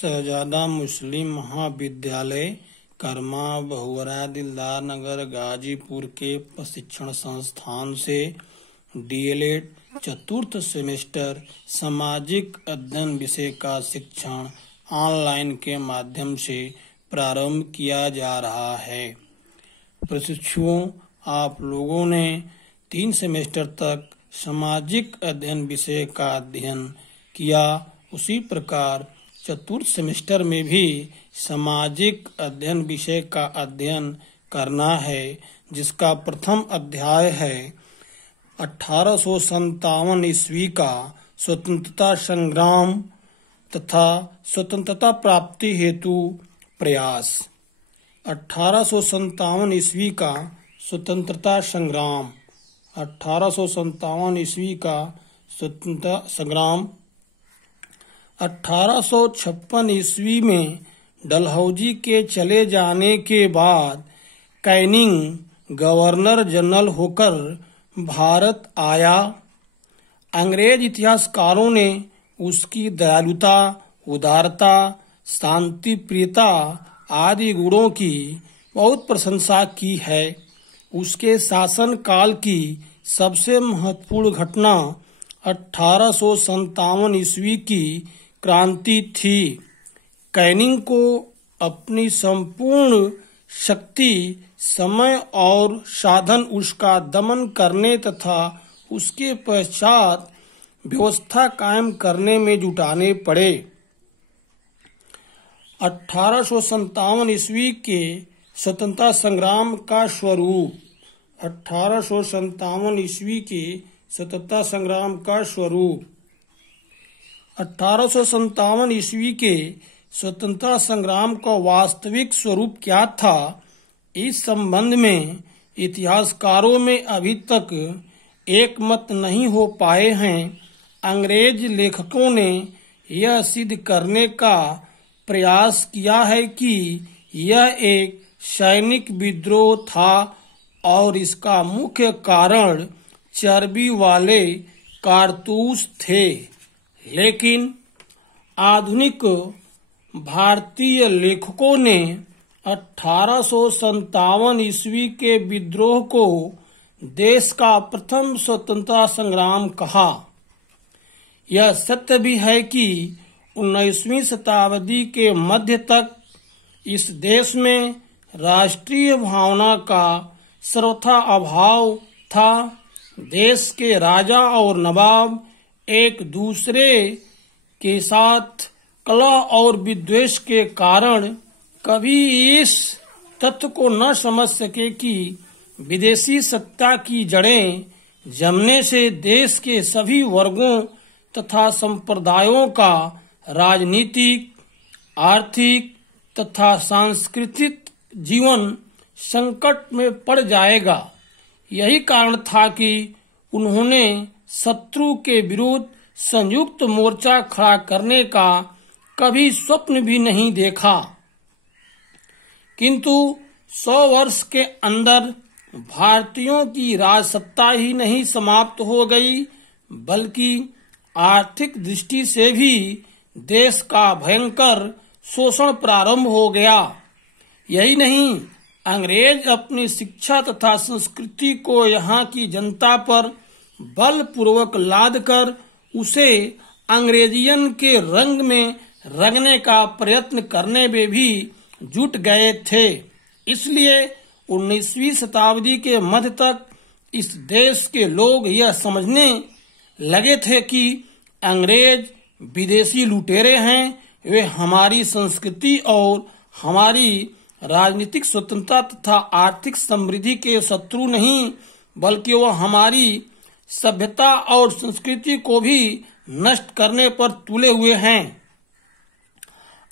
शहजादा मुस्लिम महाविद्यालय कर्मा बहुवरा दिलदार नगर गाजीपुर के प्रशिक्षण संस्थान से डीएलएड चतुर्थ सेमेस्टर सामाजिक अध्ययन विषय का शिक्षण ऑनलाइन के माध्यम से प्रारंभ किया जा रहा है। प्रशिक्षुओं, आप लोगों ने 3 सेमेस्टर तक सामाजिक अध्ययन विषय का अध्ययन किया, उसी प्रकार चतुर्थ सेमेस्टर में भी सामाजिक अध्ययन विषय का अध्ययन करना है, जिसका प्रथम अध्याय है 1857 ईस्वी का स्वतंत्रता संग्राम तथा स्वतंत्रता प्राप्ति हेतु प्रयास। 1857 ईस्वी का स्वतंत्रता संग्राम, 1857 ईस्वी का स्वतंत्रता संग्राम। 1856 ईस्वी में डलहौजी के चले जाने के बाद कैनिंग गवर्नर जनरल होकर भारत आया। अंग्रेज इतिहासकारों ने उसकी दयालुता, उदारता, शांति प्रियता आदि गुणों की बहुत प्रशंसा की है। उसके शासन काल की सबसे महत्वपूर्ण घटना 1857 ईस्वी की क्रांति थी। कैनिंग को अपनी संपूर्ण शक्ति, समय और साधन उसका दमन करने तथा उसके पश्चात व्यवस्था कायम करने में जुटाने पड़े। 1857 ईस्वी के स्वतंत्रता संग्राम का स्वरूप। 1857 ईस्वी के स्वतंत्रता संग्राम का स्वरूप। 1857 ईस्वी के स्वतंत्रता संग्राम का वास्तविक स्वरूप क्या था, इस संबंध में इतिहासकारों में अभी तक एक मत नहीं हो पाए हैं। अंग्रेज लेखकों ने यह सिद्ध करने का प्रयास किया है कि यह एक सैनिक विद्रोह था और इसका मुख्य कारण चर्बी वाले कारतूस थे। लेकिन आधुनिक भारतीय लेखकों ने 1857 ईस्वी के विद्रोह को देश का प्रथम स्वतंत्रता संग्राम कहा। यह सत्य भी है कि 19वीं शताब्दी के मध्य तक इस देश में राष्ट्रीय भावना का सर्वथा अभाव था। देश के राजा और नवाब एक दूसरे के साथ कलह और विद्वेष के कारण कभी इस तथ्य को न समझ सके कि विदेशी सत्ता की जड़ें जमने से देश के सभी वर्गों तथा संप्रदायों का राजनीतिक, आर्थिक तथा सांस्कृतिक जीवन संकट में पड़ जाएगा। यही कारण था कि उन्होंने शत्रु के विरुद्ध संयुक्त मोर्चा खड़ा करने का कभी स्वप्न भी नहीं देखा। किंतु 100 वर्ष के अंदर भारतीयों की राजसत्ता ही नहीं समाप्त हो गई, बल्कि आर्थिक दृष्टि से भी देश का भयंकर शोषण प्रारंभ हो गया। यही नहीं, अंग्रेज अपनी शिक्षा तथा संस्कृति को यहाँ की जनता पर बलपूर्वक लादकर उसे अंग्रेजियन के रंग में रंगने का प्रयत्न करने में भी जुट गए थे। इसलिए 19वीं शताब्दी के मध्य तक इस देश के लोग यह समझने लगे थे कि अंग्रेज विदेशी लुटेरे हैं। वे हमारी संस्कृति और हमारी राजनीतिक स्वतंत्रता तथा आर्थिक समृद्धि के शत्रु नहीं, बल्कि वह हमारी सभ्यता और संस्कृति को भी नष्ट करने पर तुले हुए हैं।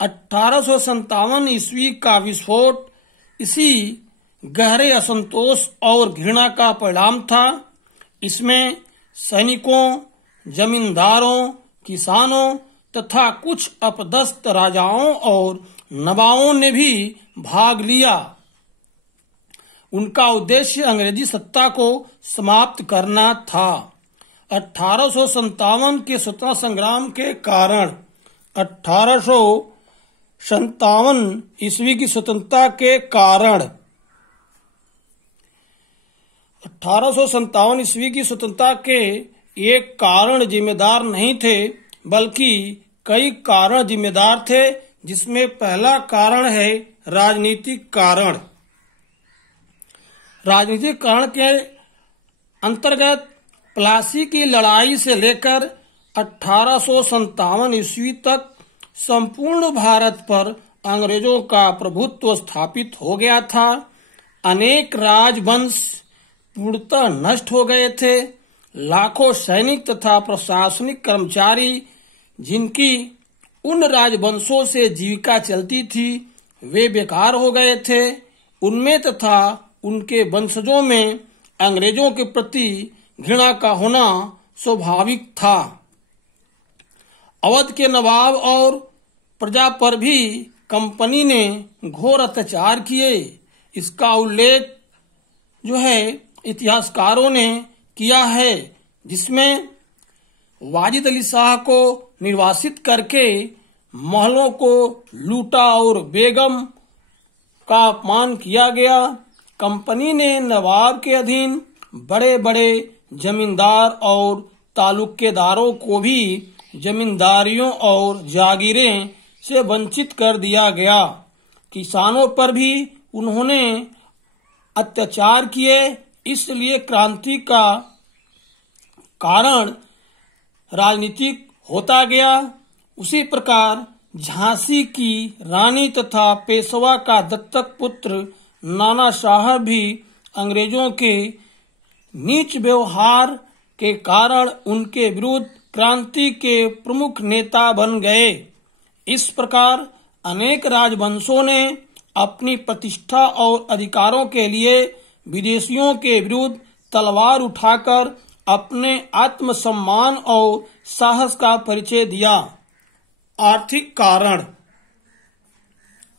1857 ईस्वी का विस्फोट इसी गहरे असंतोष और घृणा का परिणाम था। इसमें सैनिकों, जमींदारों, किसानों तथा कुछ अपदस्थ राजाओं और नवाबों ने भी भाग लिया। उनका उद्देश्य अंग्रेजी सत्ता को समाप्त करना था। 1857 के स्वतंत्रता संग्राम के कारण ईस्वी की स्वतंत्रता के कारण 1857 ईस्वी की स्वतंत्रता के एक कारण जिम्मेदार नहीं थे, बल्कि कई कारण जिम्मेदार थे, जिसमें पहला कारण है राजनीतिक कारण। राजनीतिक कारण के अंतर्गत प्लासी की लड़ाई से लेकर 1857 ईस्वी तक संपूर्ण भारत पर अंग्रेजों का प्रभुत्व स्थापित हो गया था। अनेक राजवंश पूर्णतः नष्ट हो गए थे। लाखों सैनिक तथा प्रशासनिक कर्मचारी जिनकी उन राजवंशों से जीविका चलती थी, वे बेकार हो गए थे। उनमें तथा उनके वंशजों में अंग्रेजों के प्रति घृणा का होना स्वाभाविक था। अवध के नवाब और प्रजा पर भी कंपनी ने घोर अत्याचार किए। इसका उल्लेख जो है इतिहासकारों ने किया है, जिसमें वाजिद अली शाह को निर्वासित करके महलों को लूटा और बेगम का अपमान किया गया। कंपनी ने नवाब के अधीन बड़े बड़े जमींदार और तालुकेदारों को भी जमींदारियों और जागीरें से वंचित कर दिया गया। किसानों पर भी उन्होंने अत्याचार किए, इसलिए क्रांति का कारण राजनीतिक होता गया। उसी प्रकार झांसी की रानी तथा पेशवा का दत्तक पुत्र नाना शाह भी अंग्रेजों के नीच व्यवहार के कारण उनके विरुद्ध क्रांति के प्रमुख नेता बन गए। इस प्रकार अनेक राजवंशों ने अपनी प्रतिष्ठा और अधिकारों के लिए विदेशियों के विरुद्ध तलवार उठाकर अपने आत्मसम्मान और साहस का परिचय दिया। आर्थिक कारण।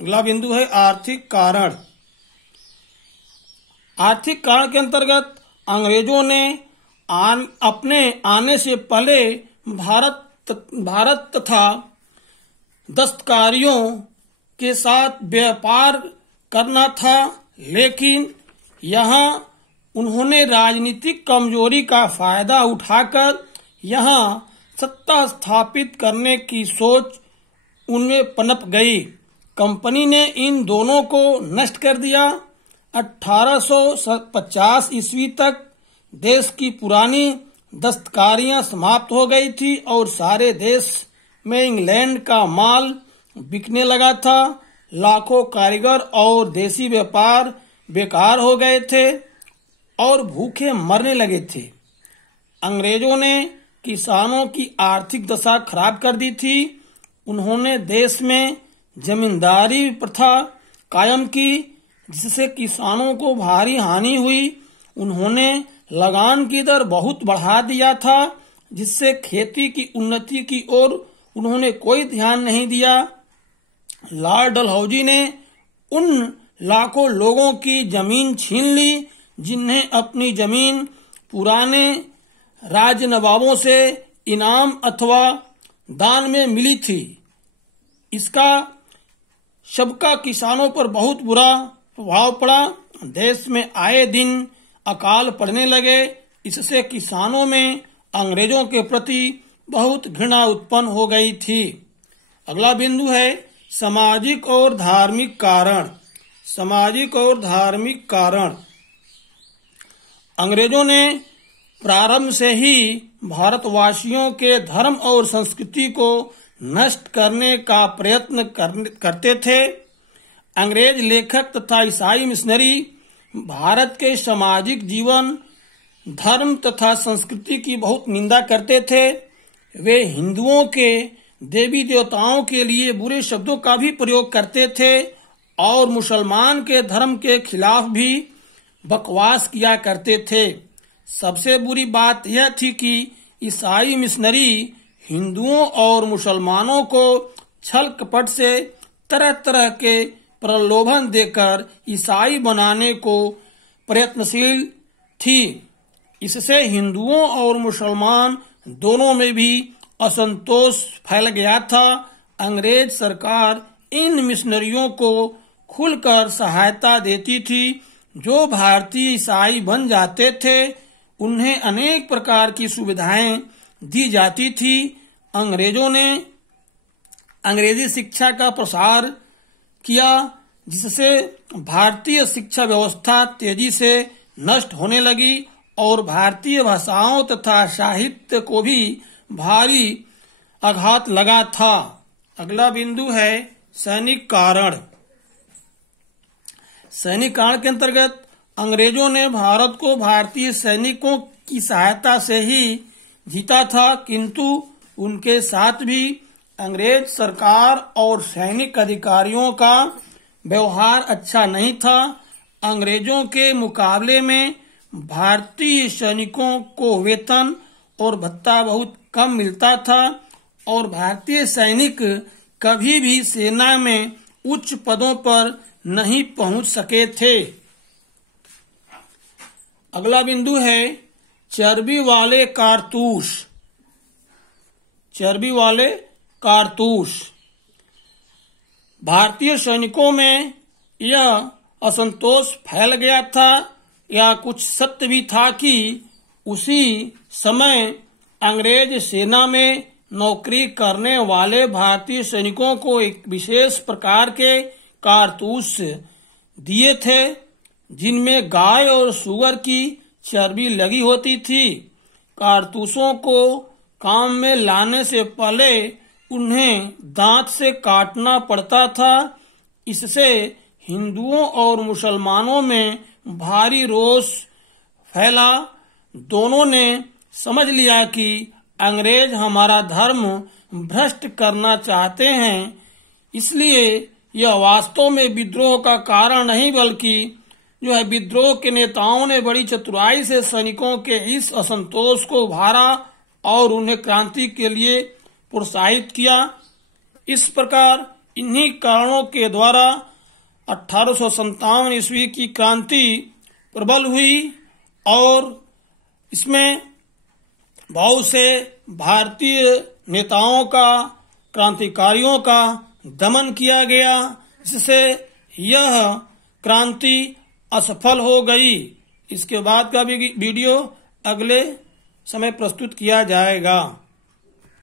अगला बिंदु है आर्थिक कारण। आर्थिक कारण के अंतर्गत अंग्रेजों ने अपने आने से पहले भारत तथा दस्तकारियों के साथ व्यापार करना था, लेकिन यहाँ उन्होंने राजनीतिक कमजोरी का फायदा उठाकर यहाँ सत्ता स्थापित करने की सोच उनमें पनप गई। कंपनी ने इन दोनों को नष्ट कर दिया। 1850 ईस्वी तक देश की पुरानी दस्तकारियां समाप्त हो गई थी और सारे देश में इंग्लैंड का माल बिकने लगा था। लाखों कारीगर और देसी व्यापार बेकार हो गए थे और भूखे मरने लगे थे। अंग्रेजों ने किसानों की आर्थिक दशा खराब कर दी थी। उन्होंने देश में जमींदारी प्रथा कायम की, जिससे किसानों को भारी हानि हुई। उन्होंने लगान की दर बहुत बढ़ा दिया था, जिससे खेती की उन्नति की ओर उन्होंने कोई ध्यान नहीं दिया। लॉर्ड डलहौजी ने उन लाखों लोगों की जमीन छीन ली जिन्हें अपनी जमीन पुराने राज नवाबों से इनाम अथवा दान में मिली थी। इसका सबका किसानों पर बहुत बुरा प्रभाव पड़ा। देश में आए दिन अकाल पड़ने लगे। इससे किसानों में अंग्रेजों के प्रति बहुत घृणा उत्पन्न हो गई थी। अगला बिंदु है सामाजिक और धार्मिक कारण। सामाजिक और धार्मिक कारण। अंग्रेजों ने प्रारंभ से ही भारतवासियों के धर्म और संस्कृति को नष्ट करने का प्रयत्न करते थे। अंग्रेज लेखक तथा ईसाई मिशनरी भारत के सामाजिक जीवन, धर्म तथा संस्कृति की बहुत निंदा करते थे। वे हिंदुओं के देवी देवताओं के लिए बुरे शब्दों का भी प्रयोग करते थे और मुसलमान के धर्म के खिलाफ भी बकवास किया करते थे। सबसे बुरी बात यह थी कि ईसाई मिशनरी हिंदुओं और मुसलमानों को छल कपट से तरह तरह के प्रलोभन देकर ईसाई बनाने को प्रयत्नशील थी। इससे हिंदुओं और मुसलमान दोनों में भी असंतोष फैल गया था। अंग्रेज सरकार इन मिशनरियों को खुलकर सहायता देती थी। जो भारतीय ईसाई बन जाते थे उन्हें अनेक प्रकार की सुविधाएं दी जाती थी। अंग्रेजों ने अंग्रेजी शिक्षा का प्रसार किया, जिससे भारतीय शिक्षा व्यवस्था तेजी से नष्ट होने लगी और भारतीय भाषाओं तथा साहित्य को भी भारी आघात लगा था। अगला बिंदु है सैनिक कारण। सैनिक कारण के अंतर्गत अंग्रेजों ने भारत को भारतीय सैनिकों की सहायता से ही जीता था, किंतु उनके साथ भी अंग्रेज सरकार और सैनिक अधिकारियों का व्यवहार अच्छा नहीं था। अंग्रेजों के मुकाबले में भारतीय सैनिकों को वेतन और भत्ता बहुत कम मिलता था और भारतीय सैनिक कभी भी सेना में उच्च पदों पर नहीं पहुंच सके थे। अगला बिंदु है चर्बी वाले कारतूस। चर्बी वाले कारतूस। भारतीय सैनिकों में यह असंतोष फैल गया था, या कुछ सत्य भी था कि उसी समय अंग्रेज सेना में नौकरी करने वाले भारतीय सैनिकों को एक विशेष प्रकार के कारतूस दिए थे, जिनमें गाय और सूअर की चर्बी लगी होती थी। कारतूसों को काम में लाने से पहले उन्हें दांत से काटना पड़ता था। इससे हिंदुओं और मुसलमानों में भारी रोष फैला। दोनों ने समझ लिया कि अंग्रेज हमारा धर्म भ्रष्ट करना चाहते हैं, इसलिए यह वास्तव में विद्रोह का कारण नहीं बल्कि जो है विद्रोह के नेताओं ने बड़ी चतुराई से सैनिकों के इस असंतोष को उभारा और उन्हें क्रांति के लिए प्रोत्साहित किया। इस प्रकार इन्हीं कारणों के द्वारा 1857 ईस्वी की क्रांति प्रबल हुई और इसमें बहुत से भारतीय नेताओं का, क्रांतिकारियों का दमन किया गया, जिससे यह क्रांति असफल हो गई। इसके बाद का वीडियो अगले समय प्रस्तुत किया जाएगा।